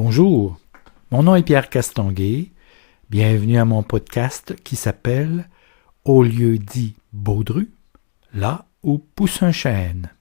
Bonjour, mon nom est Pierre Castonguay. Bienvenue à mon podcast qui s'appelle « Au lieu dit Baudru, là où pousse un chêne ».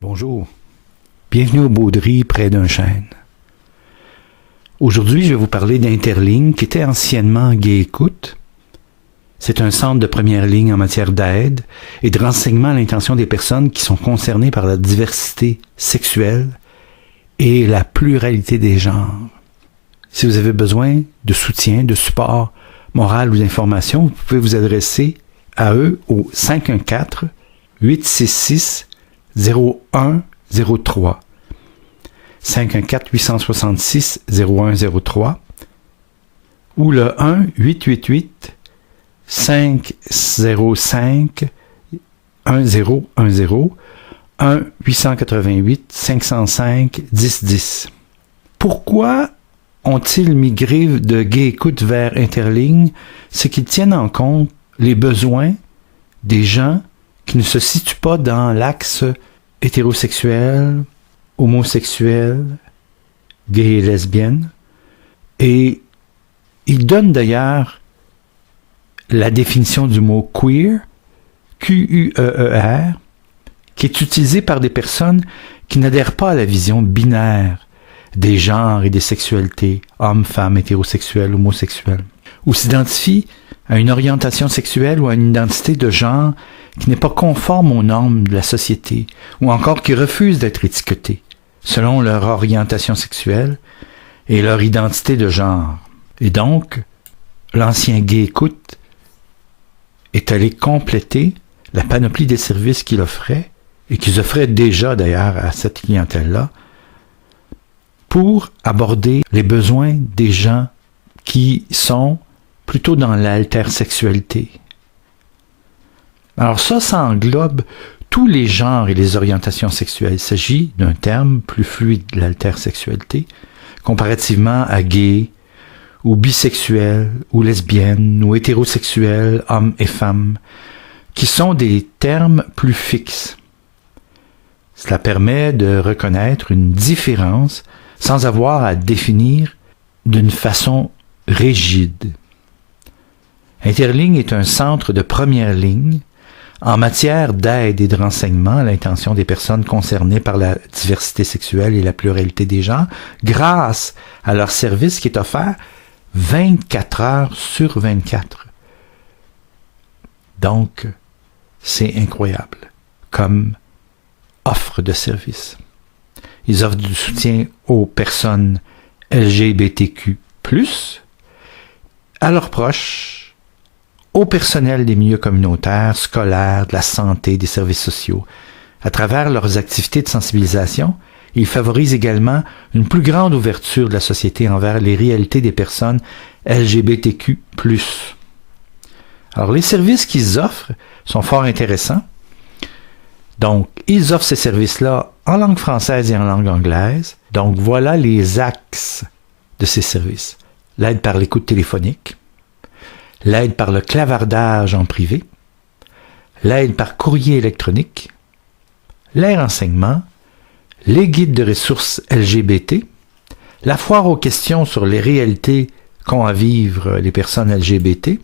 Bonjour, bienvenue au Baudry près d'un chêne. Aujourd'hui, je vais vous parler d'Interligne, qui était anciennement Gay Écoute. C'est un centre de première ligne en matière d'aide et de renseignement à l'intention des personnes qui sont concernées par la diversité sexuelle et la pluralité des genres. Si vous avez besoin de soutien, de support moral ou d'information, vous pouvez vous adresser à eux au 514-866-0103. 514-866-0103 ou le 1-888-505-1010 1-888-505-1010. Pourquoi ont-ils migré de Gay Écoute vers Interligne? C'est qu'ils tiennent en compte les besoins des gens qui ne se situent pas dans l'axe hétérosexuel, homosexuel, gay et lesbienne. Et ils donnent d'ailleurs la définition du mot queer, Q-U-E-E-R, qui est utilisé par des personnes qui n'adhèrent pas à la vision binaire des genres et des sexualités, hommes, femmes, hétérosexuels, homosexuels, ou s'identifient à une orientation sexuelle ou à une identité de genre qui n'est pas conforme aux normes de la société, ou encore qui refusent d'être étiquetés selon leur orientation sexuelle et leur identité de genre. Et donc, l'ancien Gay Écoute est allé compléter la panoplie des services qu'il offrait, et qu'ils offraient déjà d'ailleurs à cette clientèle-là, pour aborder les besoins des gens qui sont plutôt dans l'altersexualité. Alors ça englobe tous les genres et les orientations sexuelles. Il s'agit d'un terme plus fluide, l'altersexualité, comparativement à gay, ou bisexuel, ou lesbienne, ou hétérosexuel, hommes et femmes, qui sont des termes plus fixes. Cela permet de reconnaître une différence sans avoir à définir d'une façon rigide. Interligne est un centre de première ligne en matière d'aide et de renseignement à l'intention des personnes concernées par la diversité sexuelle et la pluralité des genres, grâce à leur service qui est offert 24 heures sur 24. Donc, c'est incroyable comme offre de service. Ils offrent du soutien aux personnes LGBTQ+, à leurs proches, au personnel des milieux communautaires, scolaires, de la santé, des services sociaux. À travers leurs activités de sensibilisation, ils favorisent également une plus grande ouverture de la société envers les réalités des personnes LGBTQ+. Alors, les services qu'ils offrent sont fort intéressants. Donc, ils offrent ces services-là en langue française et en langue anglaise. Donc, voilà les axes de ces services. L'aide par l'écoute téléphonique, l'aide par le clavardage en privé, l'aide par courrier électronique, les renseignements, les guides de ressources LGBT, la foire aux questions sur les réalités qu'ont à vivre les personnes LGBT,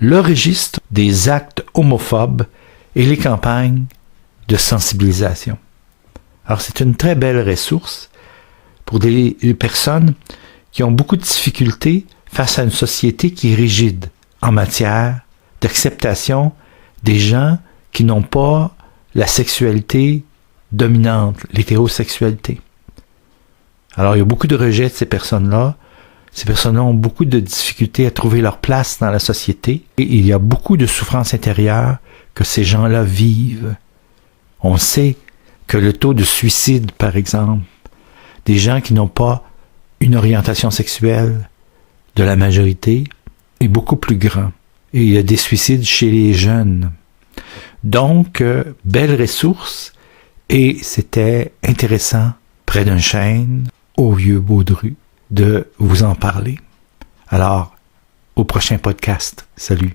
le registre des actes homophobes et les campagnes de sensibilisation. Alors, c'est une très belle ressource pour des personnes qui ont beaucoup de difficultés face à une société qui est rigide en matière d'acceptation des gens qui n'ont pas la sexualité dominante, l'hétérosexualité. Alors, il y a beaucoup de rejet de ces personnes-là. Ces personnes-là ont beaucoup de difficultés à trouver leur place dans la société et il y a beaucoup de souffrances intérieures que ces gens-là vivent. On sait que le taux de suicide, par exemple, des gens qui n'ont pas une orientation sexuelle de la majorité est beaucoup plus grand. Et il y a des suicides chez les jeunes. Donc, belle ressource et c'était intéressant, près d'un chêne, au vieux Baudru, de vous en parler. Alors, au prochain podcast. Salut.